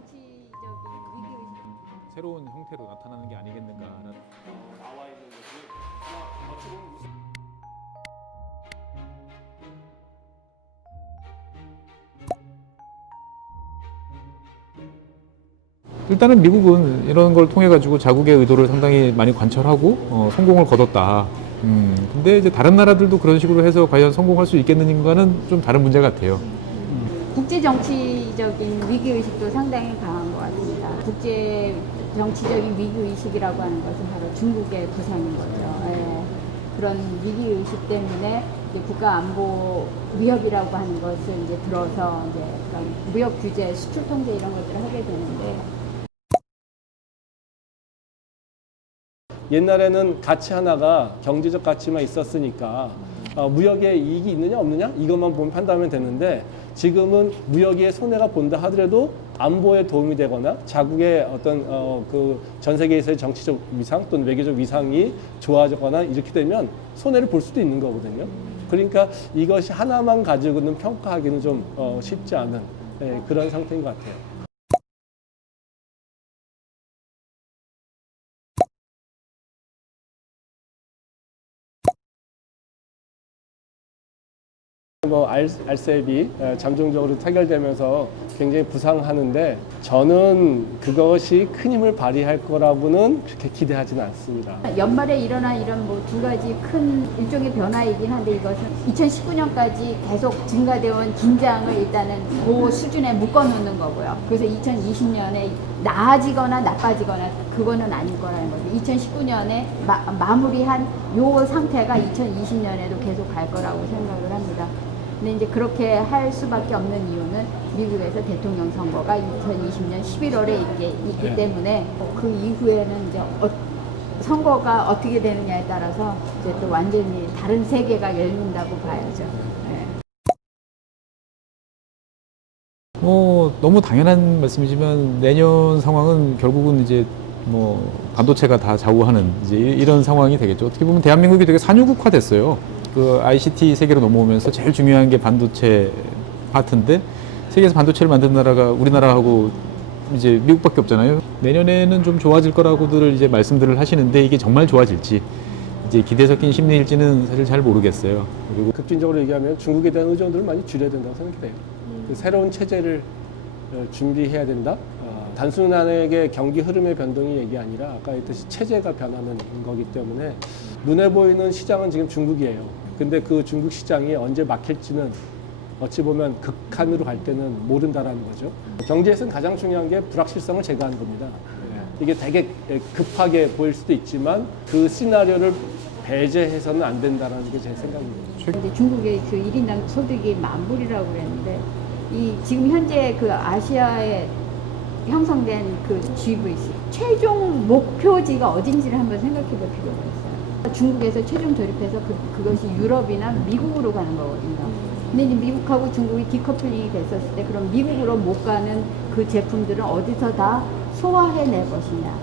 정치적인 위기의식. 새로운 형태로 나타나는 게 아니겠는가라는. 나와 있는 것이 아마 어찌 보면 일단은 미국은 이런 걸 통해 가지고 자국의 의도를 상당히 많이 관철하고 성공을 거뒀다. 근데 이제 다른 나라들도 그런 식으로 해서 과연 성공할 수 있겠는가는 좀 다른 문제 같아요. 국제 정치적인 위기의식도 상당히 강한 것 같습니다. 국제 정치적인 위기의식이라고 하는 것은 바로 중국의 부상인 거죠. 예. 그런 위기의식 때문에 이제 국가 안보 위협이라고 하는 것을 이제 들어서 이제 그런 무역 규제, 수출 통제 이런 것들을 하게 되는데, 옛날에는 가치 하나가 경제적 가치만 있었으니까 무역에 이익이 있느냐 없느냐 이것만 보면 판단하면 되는데, 지금은 무역에 손해가 본다 하더라도 안보에 도움이 되거나 자국의 어떤 그 전 세계에서의 정치적 위상 또는 외교적 위상이 좋아지거나 이렇게 되면 손해를 볼 수도 있는 거거든요. 그러니까 이것이 하나만 가지고는 평가하기는 좀 쉽지 않은 그런 상태인 것 같아요. 알셉이 잠정적으로 타결되면서 굉장히 부상하는데, 저는 그것이 큰 힘을 발휘할 거라고는 그렇게 기대하지는 않습니다. 연말에 일어난 이런 뭐 두 가지 큰 일종의 변화이긴 한데, 이것은 2019년까지 계속 증가되어 온 긴장을 일단은 그 수준에 묶어놓는 거고요. 그래서 2020년에 나아지거나 나빠지거나 그거는 아닐 거라는 거죠. 2019년에 마무리한 요 상태가 2020년에도 계속 갈 거라고 생각을 합니다. 근데 이제 그렇게 할 수밖에 없는 이유는 미국에서 대통령 선거가 2020년 11월에 있기 때문에, 그 이후에는 이제 선거가 어떻게 되느냐에 따라서 이제 또 완전히 다른 세계가 열린다고 봐야죠. 네. 너무 당연한 말씀이지만 내년 상황은 결국은 이제 뭐 반도체가 다 좌우하는 이제 이런 상황이 되겠죠. 어떻게 보면 대한민국이 되게 산유국화 됐어요. 그 ICT 세계로 넘어오면서 제일 중요한 게 반도체 파트인데, 세계에서 반도체를 만든 나라가 우리나라하고 이제 미국밖에 없잖아요. 내년에는 좀 좋아질 거라고들 이제 말씀들을 하시는데, 이게 정말 좋아질지 이제 기대 섞인 심리일지는 사실 잘 모르겠어요. 그리고 급진적으로 얘기하면 중국에 대한 의존도를 많이 줄여야 된다고 생각해요. 그 새로운 체제를 준비해야 된다. 단순하게 경기 흐름의 변동이 얘기 아니라 아까 했듯이 체제가 변하는 거기 때문에 눈에 보이는 시장은 지금 중국이에요. 근데 그 중국 시장이 언제 막힐지는 어찌 보면 극한으로 갈 때는 모른다라는 거죠. 경제에서는 가장 중요한 게 불확실성을 제거하는 겁니다. 이게 되게 급하게 보일 수도 있지만 그 시나리오를 배제해서는 안 된다는 게 제 생각입니다. 근데 중국의 그 1인당 소득이 10,000불이라고 그랬는데, 이 지금 현재 그 아시아에 형성된 그 GVC 최종 목표지가 어딘지를 한번 생각해 볼 필요가 있어요. 중국에서 최종 조립해서 그것이 유럽이나 미국으로 가는 거거든요. 근데 이제 미국하고 중국이 디커플링이 됐었을 때, 그럼 미국으로 못 가는 그 제품들은 어디서 다 소화해낼 것이냐.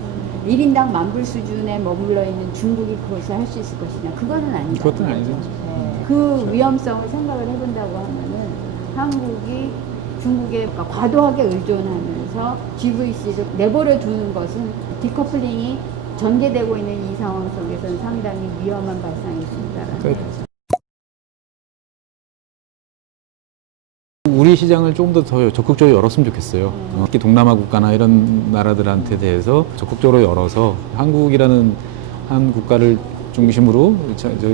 1인당 10,000불 수준에 머물러 있는 중국이 그것을 할 수 있을 것이냐. 그거는 아니다. 그것은 아니죠. 네. 그 위험성을 생각을 해본다고 하면은 한국이 중국에 과도하게 의존하면서 GVC를 내버려 두는 것은 디커플링이 전개되고 있는 이 상황 속에서는 상당히 위험한 발상이 있습니다라는 거죠. 우리 시장을 조금 더 적극적으로 열었으면 좋겠어요. 특히 동남아 국가나 이런 나라들한테 대해서 적극적으로 열어서 한국이라는 한 국가를 중심으로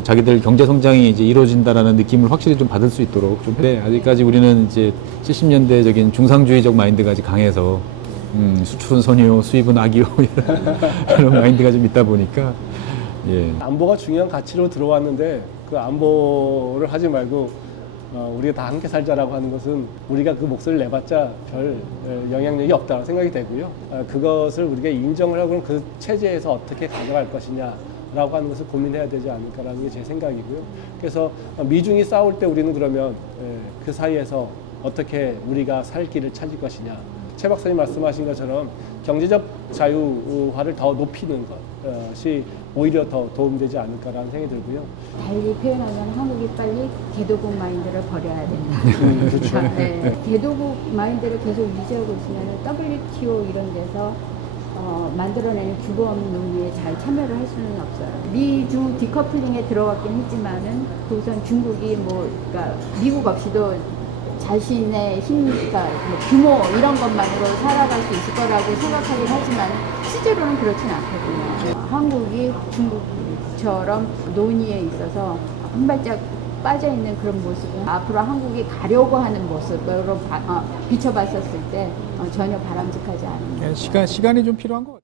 자기들 경제 성장이 이제 이루어진다라는 느낌을 확실히 좀 받을 수 있도록 좀 해. 아직까지 우리는 이제 70년대적인 중상주의적 마인드가 아직 강해서 수출은 선이요, 수입은 악이요 이런 마인드가 좀 있다 보니까, 예. 안보가 중요한 가치로 들어왔는데, 그 안보를 하지 말고 우리가 다 함께 살자라고 하는 것은 우리가 그 목소리를 내봤자 별 영향력이 없다고 생각이 되고요. 그것을 우리가 인정을 하고 그 체제에서 어떻게 가져갈 것이냐 라고 하는 것을 고민해야 되지 않을까라는 게 제 생각이고요. 그래서 미중이 싸울 때 우리는 그러면 그 사이에서 어떻게 우리가 살 길을 찾을 것이냐. 최 박사님 말씀하신 것처럼 경제적 자유화를 더 높이는 것이 오히려 더 도움되지 않을까라는 생각이 들고요. 달리 표현하면 한국이 빨리 개도국 마인드를 버려야 된다. 그렇죠. 네. 개도국 마인드를 계속 유지하고 있으면 WTO 이런 데서 만들어내는 규범 논의에 잘 참여를 할 수는 없어요. 미중 디커플링에 들어갔긴 했지만은 그 우선 중국이 그러니까 미국 없이도 자신의 힘, 그러니까 뭐 규모 이런 것만으로 살아갈 수 있을 거라고 생각하긴 하지만 실제로는 그렇진 않거든요. 한국이 중국처럼 논의에 있어서 한 발짝 빠져 있는 그런 모습은 앞으로 한국이 가려고 하는 모습으로 비춰봤었을 때 전혀 바람직하지 않은 거죠. 시간이 좀 필요한 것 같아요.